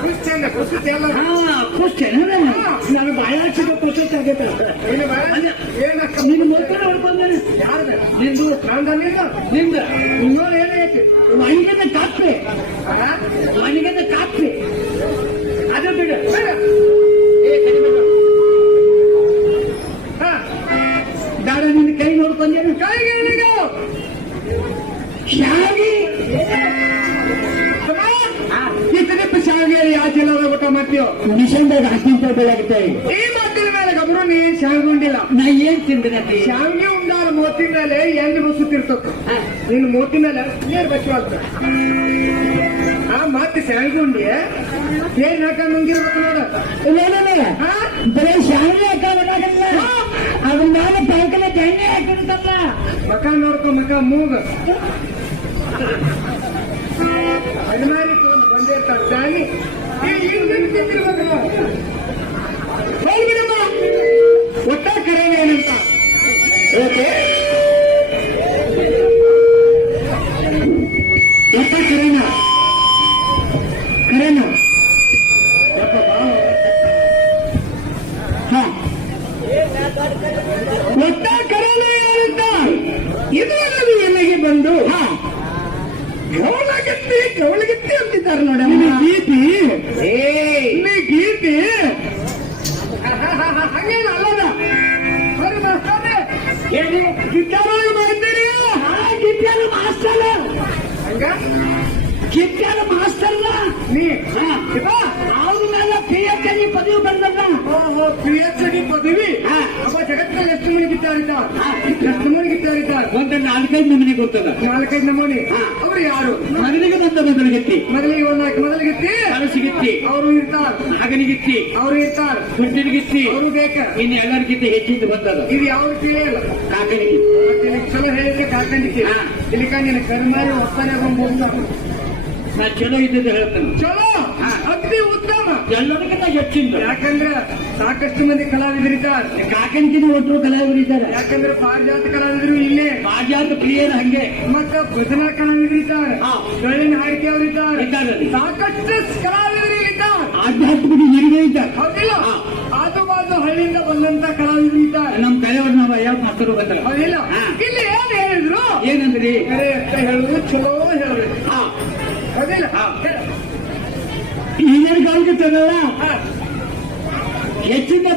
ಮತ್ತೆ ಎಲ್ಲ ಹಾ ಕ್ವಶನ್ ನಾನು ಹಚ್ಚಿದ ಕ್ವಶನ್ ಆಗೈತೆ? ನಿನ್ನ ಮೊದಲು ನೋಡ್ಕೊಂಡೇನೆ ಯಾರ್ದು? ನಿಂದು ನಂದ ನಿಂದ? ನಿಂದ ಇನ್ನೊಂದು ಏನೈತಿ? ಮನಿಗೆದ ಕಾಪೆ ಆ? ಮನಿಗೆದ ಕಾಪೆ ಅದು ಬಿಡು. ಬೇಡ ನಿನ್ನ ಕೈ ನೋಡ್ಕೊಂಡೇನು ಕೈಗೆ. ಶಾಗಿ ಮಾಡ್ತೀವೋ ಮಿಷನ್ದಾಗ ಹಾಕಿಂತ ಬೆಳಗ್ಗೆ ಈ ಮಾತಿನ ಮೇಲೆ ಗಬ್ರು ನೀ ಶಾವಿಗೊಂಡಿಲ್ಲ. ನಾ ಏನ್ ತಿಂದಿನತಿ ಶಾವ್ಗೆ ಉಂಡಾರ ಮೂವತ್ತಿನ ಮೇಲೆ ಎಣ್ಣೆ ಬಸುತ್ತಿರ್ತಕ್ಕ ನಿನ್ನ ಮೇಲೆ ಏನ್ ಬಚ್ಚುವಂತ ಆ ಮತ್ತೆ ಶಾವಿಗೆ ಉಂಡಿ ಏನ್ ಹಾಕ ಮುಂಗಿರ್ಬೇಕು ನೋಡ. ಹಾ? ಬರೀ ಶಾವಿಗೆ ಹಾಕೋದಾಗಲ್ಲ ಅದು ನಾನು ಪ್ಯಾಂಕಲ ಎಣ್ಣೆ ಹಾಕಿರ್ತಲ್ಲ ಮಕ ನೋಡ್ಕೊ ಮಕ ಮೂಗ. ಹದಿನಾರು ಬಂದೇ ಇರ್ತಾರೆ ಈ ಬಂದು? ಗೌಳಗತ್ತಿ ಗೌಳಗತ್ತಿ ಅಂತಿದ್ದಾರೆ ನೋಡಿ ನಿನ್ನ ఏంటి? గిట్టాలు మందిరి? గిట్టాలు మాస్టర్లు. ఇంకా గిట్టాలు మాస్టర్లా? నీ ಪಿ ಎಚ್ ಡಿ ಪದವಿ. ಅವ ಜಗತ್ತಿನಲ್ಲಿ ಎಷ್ಟು ಮಂದಿ ಗಿಟ್ಟಾರಿದ್ದಾರೆ ಎಷ್ಟು ಮಂದಿ ಗಿಟ್ಟಾರಿದ್ದಾರೆ ಒಂದ್ ನಾಲ್ಕೈದು ನಮೂನಿ ಗೊತ್ತದ ನಾಲ್ಕೈದು ನಮೂನಿ. ಅವ್ರು ಯಾರು? ಮಗನಿಗೆ ಬಂದ ಮೊದಲಿಗೆತ್ತಿ ಮೊದಲಿಗೆ ಒಂದ್ ನಾಲ್ಕು ಮೊದಲಿಗಿತ್ತಿ ಕನಸಿಗಿತ್ತಿ ಅವರು ಇರ್ತಾರ. ಮಗನಿಗಿತ್ತಿ ಅವರು ಇರ್ತಾರ. ದುಡ್ಡಿನಿಗಿತ್ತಿ ಅವರು ಬೇಕ? ಇನ್ನು ಎಲ್ಲರಿಗಿಂತ ಹೆಚ್ಚಿದ್ದು ಬಂದದ ಇದು ಯಾವ ತಿಳಿಯಲ್ಲ ಕಾಕನಿಗೆ ಇಲ್ಲಿ ಚಲೋ ಹೇಳಿದ್ರೆ ಕಾಕೊಂಡಿದ್ದೆ ಹಾ. ಇಲ್ಲಿ ಕಂಡಿನ ಕರ್ಮಾರಿ ಒತ್ತಾನೆ ಬಂದು ನಾ ಚಲೋ ಇದ್ದದ್ದು ಹೇಳ್ತೇನೆ. ಚಲೋ ಯಾಕಂದ್ರೆ? ಸಾಕಷ್ಟು ಮಂದಿ ಕಲಾವಿದರಿದ್ದಾರೆ ಕಾಕಂಕಿನ ಒಟ್ಟರು ಕಲಾವಿದರಿದ್ದಾರೆ ಯಾಕಂದ್ರೆ ಪಾರಿಜಾತ ಕಲಾವಿದರು ಇಲ್ಲೇ. ಪಾರಿಜಾತ ಪ್ರಿಯರ್ ಹಂಗೆ. ಮತ್ತ ಭಜನಾ ಕಲಾವಿದರಿದ್ದಾರೆ ಹಾ. ಡೊಳ್ಳಿನ ಹಾಡಿಕೆ ಅವರಿದ್ದಾರೆ ಸಾಕಷ್ಟು ಕಲಾವಿದರು ಇಲ್ಲಿದ್ದಾರೆ ಆಧ್ಯಾತ್ಮಿಕ ಹಿರಿಮೆ ಇದ್ದಾರೆ. ಹೌದಿಲ್ಲ. ಆಜು ಬಾಜು ಹಳ್ಳಿಯಿಂದ ಬಂದಂತ ಕಲಾವಿದರು ಇದ್ದಾರೆ. ನಮ್ಮ ಕಲೆಯವರು ನಾವು ಯಾವ ಮಕ್ಕಳು ಬಂದ್ರೆ ಹೌದಿಲ್ಲ. ಇಲ್ಲಿ ಏನ್ ಹೇಳಿದ್ರು? ಏನಂದ್ರಿ? ಕರೆ ಅಂತ ಹೇಳುದು ಚಲೋ ಹೇಳಬೇಕು ಹಾ. ಹೌದಿಲ್ಲ? ಈಗ ಕಾಲಕ್ಕೆ ತರಲ್ಲ ಹಾ. ಹೆಚ್ಚಿನ